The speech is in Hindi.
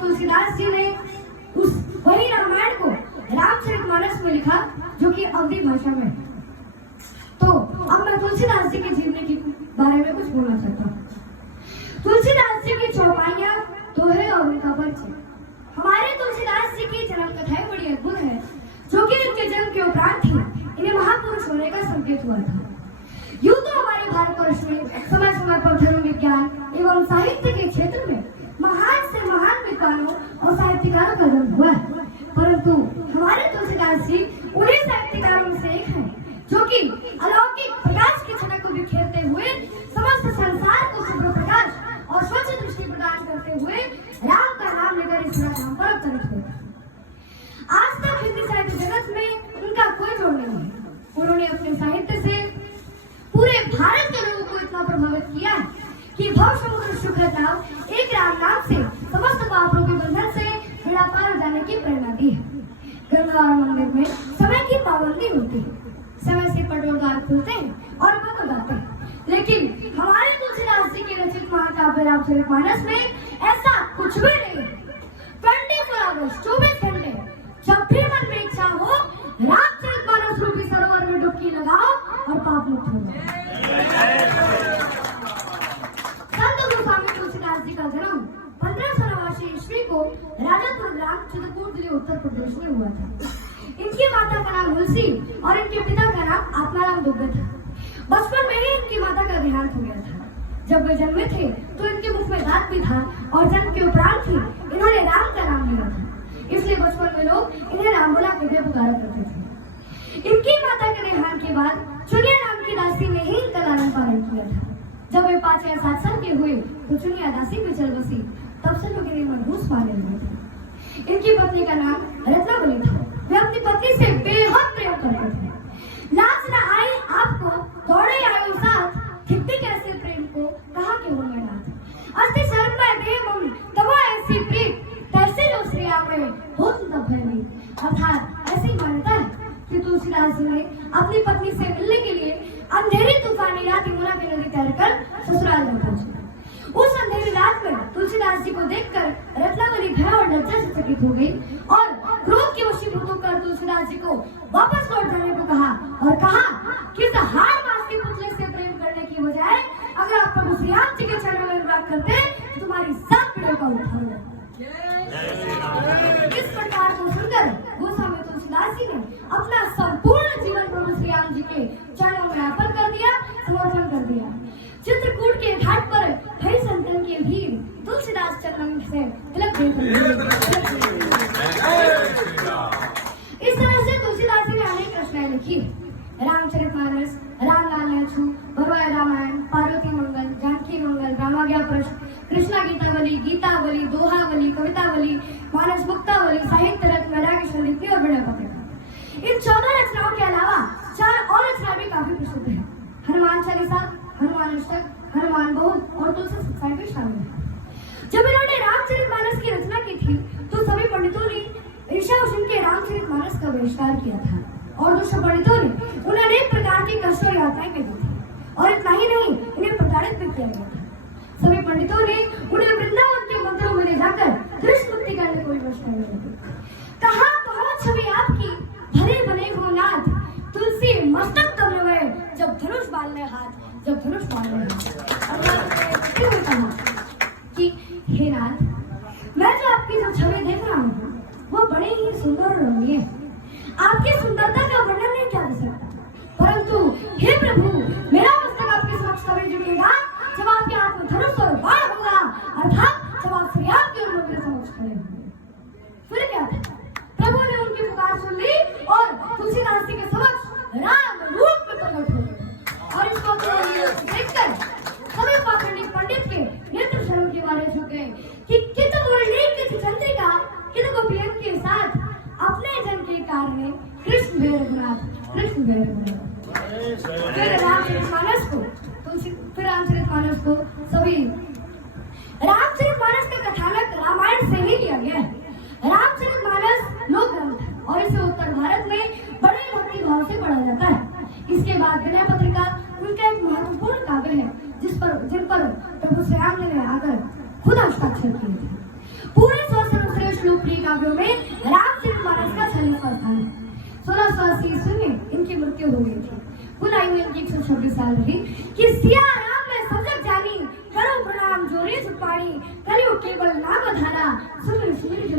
तुलसीदास जी ने उस वही रामायण को रामचरितमानस में लिखा, जो कि अवधी भाषा में। तो अब मैं तुलसीदास जी के जीवन के बारे में कुछ बोलना चाहता हूँ। तुलसीदास जी की चौपाइयाँ, दोहे और उनका परिचय। हमारे तुलसीदास जी की जन्म कथाएं बड़ी अद्भुत है, जो कि उनके जन्म के उपरांत ही इन्हें महापुरुष होने का संकेत हुआ था। यूं तो हमारे भारतवर्ष में समय समय पर धर्म विज्ञान एवं साहित्य के क्षेत्र में महान से महान विद्वानों और साहित्यकारों का जन्म हुआ है, परंतु हमारे तुलसीदास जी उन्हीं साहित्यकारों में से एक हैं, जो कि अलौकिक प्रकाश की छटा को बिखेरते हुए समस्त संसार को शुभ्र प्रकाश और स्वच्छ दृष्टि प्रदान करते हुए राम का नाम लेकर इस धाम पर अवतरित हुए। आज तक हिंदी साहित्य जगत में उनका कोई जोड़ नहीं है। उन्होंने अपने साहित्य से पूरे भारत के लोगों को इतना प्रभावित किया कि भव समुद्र शुक्र नाव एक राम नाम से समस्त पापों के बंधन से बेड़ा पार जाने की प्रेरणा दी है। गंगा मंदिर में समय की पाबंदी होती है, समय से पटोद्वार खुलते हैं और बंद हो जाते हैं, लेकिन हमारे तुलसीदास जी के रचित महाकाव्य रामचरितमानस में ऐसा कुछ भी नहीं है। 24 आवर्स 24 घंटे जब भी मन में इच्छा हो, रामचरितमानस रूपी सरोवर में डुबकी लगाओ और पाप मुक्त हो जाओ। संत गोस्वामी तुलसीदास जी का जन्म 1589 ईस्वी को राजापुर ग्राम चित्रकूट जिले उत्तर प्रदेश में हुआ था। इनकी माता का नाम तुलसी और इनके पिता का नाम आत्माराम दुबे था। बचपन में ही इनकी माता का देहांत हो गया था। जब वे जन्मे थे तो इनके मुख में दांत भी था और जन्म के उपरांत ही इन्होंने राम का नाम लिया था, इसलिए बचपन में लोग इन्हें राम बोला करके पुकारा करते थे। इनकी माता के देहांत के बाद चुनिया नाम की दासी ने ही इनका लालन पालन किया था। जब वे 5 या 7 साल के हुए तो चुनिया दासी भी चल बसी, तब से लोग इन्हें मनहूस माने हुए थे। इनकी पत्नी का नाम रत्नावली था। वे अपनी पत्नी से बेहद प्रेम करते थे। लाज न आई आपको दौड़े आयो साथ, ठिकती कैसे प्रेम को कहा के हो मैं नाथ। अस्ति शर्म में दे मम तब ऐसी प्रीत, तैसे जो श्रेया में हो तब भयनी। अर्थात ऐसी मान्यता है कि तुलसीदास जी ने अपनी पत्नी से मिलने के लिए अंधेरी तूफानी रात यमुना की नदी तैरकर ससुराल जा पहुंचे। उस अंधेरी रात में तुलसीदास जी को देखकर रत्नावली भय और लज्जा से चकित हो गई और क्रोध के वशीभूत होकर तुलसीदास जी को वापस लौट जाने को कहा और कहा कि इस हार मास के पुतले से प्रेम करने की बजाय अगर आप प्रभु श्री राम जी के चरणों में अनुराग करते तो तुम्हारी सब पीड़ों का उद्धार हो। इस प्रकार को सुनकर गोस्वामी तुलसीदास जी ने अपना संपूर्ण जीवन प्रभु श्री राम जी के चरणों में अर्पण कर दिया, समर्पण कर दिया। चित्रकूट के घाट पर भई संतन की भीड़ तुलसीदास चरण से तिलक देकर इस तरह से तुलसीदास जी ने अनेक रचनाएं लिखी। रामचरितमानस, रामलाल नेछू, भरवाया रामायण, पार्वती मंगल, जानकी मंगल, रामाज्ञा प्रश्न, कृष्णा गीतावली, गीतावली, दोहावली, कवितावली, मानस मुक्तावली, साहित्य रत्न, रागेश्वर लिपि और विनय पत्रिका। इन 14 रचनाओं के अलावा 4 और रचना भी काफी प्रसिद्ध है। हनुमान चालीसा, हनुमान अष्टक, हनुमान बहुत और तुलसी सत्साई भी शामिल है। जब इन्होंने रामचरितमानस की रचना की थी तो सभी पंडितों ने ईर्ष्या उस इनके रामचरितमानस का बहिष्कार किया था और दूसरे पंडितों ने उन्हें अनेक प्रकार की कष्ट और यातनाएं भी दी थी और इतना ही नहीं, इन्हें प्रताड़ित भी किया गया था। सभी पंडितों ने उन्हें वृंदावन के मंदिरों में ले जाकर दृष्ट मुक्ति करने को विवश कर दिया। कहा पहुंच छवि आपकी भरे बने हो नाथ, तुलसी मस्तक तब लगे जब धनुष बांधने हाथ, जब धनुष बांधने हाथ। कहा कि हे नाथ, मैं जो आपकी जो छवि देख रहा हूँ वो बड़े ही सुंदर और रमणीय है। आपकी सुंदरता का वर्णन नहीं किया जा सकता, परंतु हे प्रभु, मेरा मस्तक आपके समक्ष तभी झुकेगा जब आपके हाथ में धनुष और बाण होगा, अर्थात जब आप श्री राम के उन्नति के समक्ष खड़े होंगे। फिर क्या था? प्रभु ने उनकी पुकार सुन ली और तुलसीदास जी के समक्ष राम रूप में प्रकट हो गए और इसको देखकर सभी पाखंडी पंडित के नेत्र शर्म के मारे झुके कि कित मुरली कित चंद्रिका कित गोपियन के साथ अपने जन के कारण कृष्ण भेर रघुनाथ, कृष्ण भेर रघुनाथ। फिर रामचरितमानस को सभी रामचरितमानस का कथानक रामायण से ही लिया गया है। रामचरितमानस लोक ग्रंथ है और इसे उत्तर भारत में बड़े भक्ति भाव से पढ़ा जाता है। इसके बाद विनय पत्रिका उनका एक महत्वपूर्ण काव्य है जिन पर प्रभु श्री राम ने आकर खुद हस्ताक्षर किए थे। पूरे 100 सर्वश्रेष्ठ लोकप्रिय काव्यों में रामचरित मानस का 46वां स्थान है। 1680 ईस्वी में इनकी मृत्यु हो गई थी। कुल आयु इनकी 126 साल रही। कि सिया राम में सब जग जानी, करो प्रणाम जोरे सुपाणी, कलियुग केवल नाम धारा, सुमिर सुमिर जो